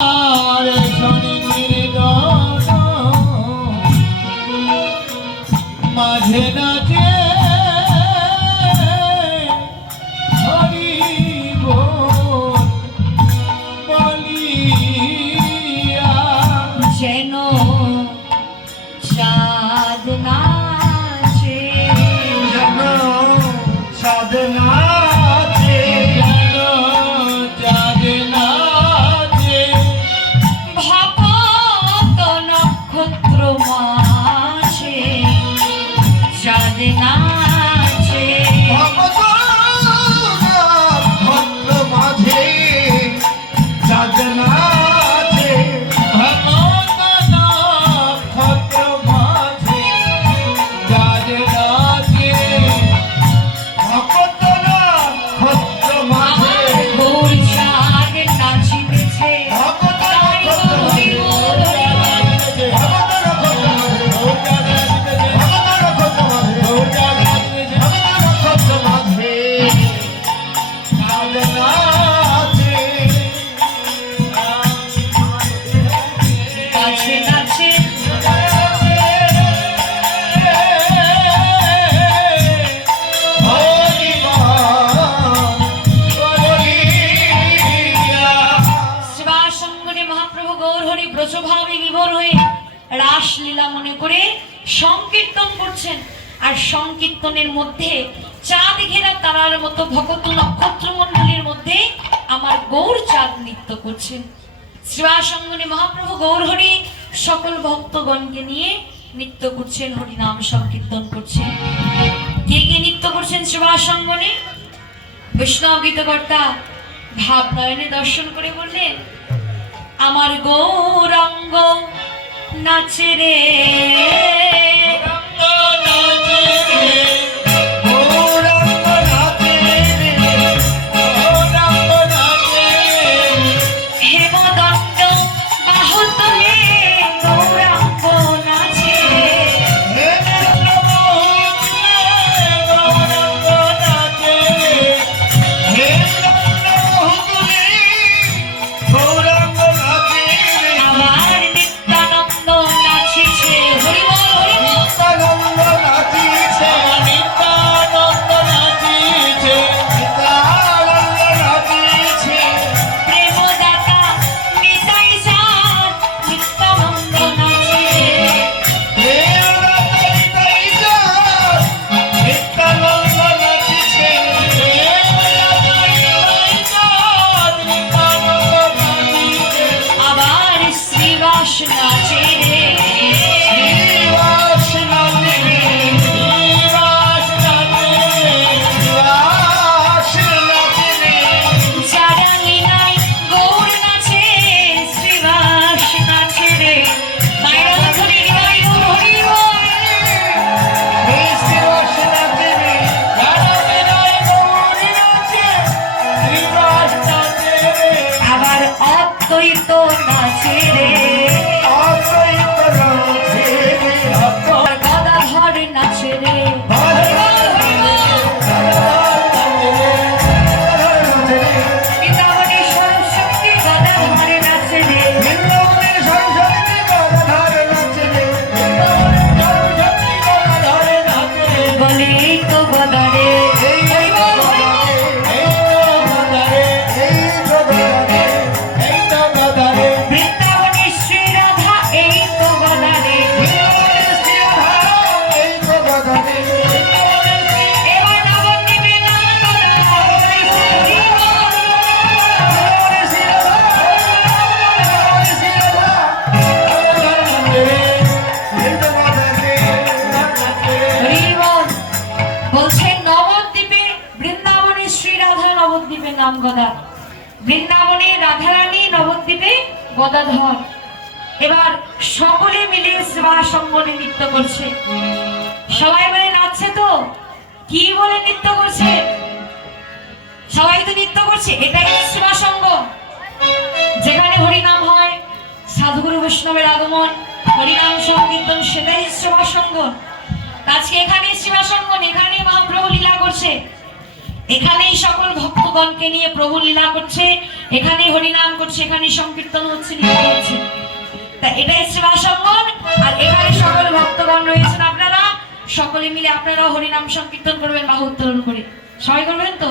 আর বিভোর হয়ে রাসলীলা মনে করে সংকীর্তন করছেন। আর সংকীর্তনের মধ্যে চাঁদ ঘেরা তারার মতো ভগত নক্ষত্র মণ্ডলীর মধ্যে আমার গৌর চাঁদ নৃত্য করছেন। শিবাসঙ্গনে মহাপ্রভু গৌর হরি সকল ভক্তগণকে নিয়ে নৃত্য করছেন, হরিনাম সংকীর্তন করছেন। কে কে নৃত্য করছেন শিবাসঙ্গনে বৈষ্ণব গীতকর্তা ভাব নয়নে দর্শন করে বললেন, আমার গৌরাঙ্গ নাচে রে bonito. নাম গদা বৃন্দাবনে রাধারানী নবদ্বীপে গদাধর। এবার সকলে মিলে সেবা সঙ্গনে নৃত্য করছে। সবাই মিলে নাচছে তো? কি বলে নৃত্য করছে? সবাই তো নৃত্য করছে, এটাই সেবা সঙ্গ যেখানে হরিনাম হয়, সাধুগুরু বৈষ্ণবের আগমন, হরিনাম সংকীর্তন, সেটাই সেবা সঙ্গ আজকে এখানে শিবাসঙ্গন এখানে মহাপ্রভু লীলা করছে। এখানেই সকল ভক্তগণকে নিয়ে প্রভু লীলা করছে, এখানেই হরিনাম করছে এখানে সংকীর্তন হচ্ছে, লীলা হচ্ছে তা এটাই সেবা সম্মান আর এখানে সকল ভক্তগণ রয়েছেন আপনারা। সকলে মিলে আপনারাও হরিনাম সংকীর্তন করবেন, বাহু উত্তোলন করে। সবাই করবেন তো?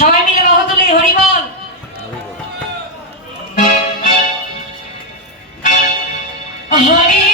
সবাই মিলে বাহু তুলে হরিবল হরি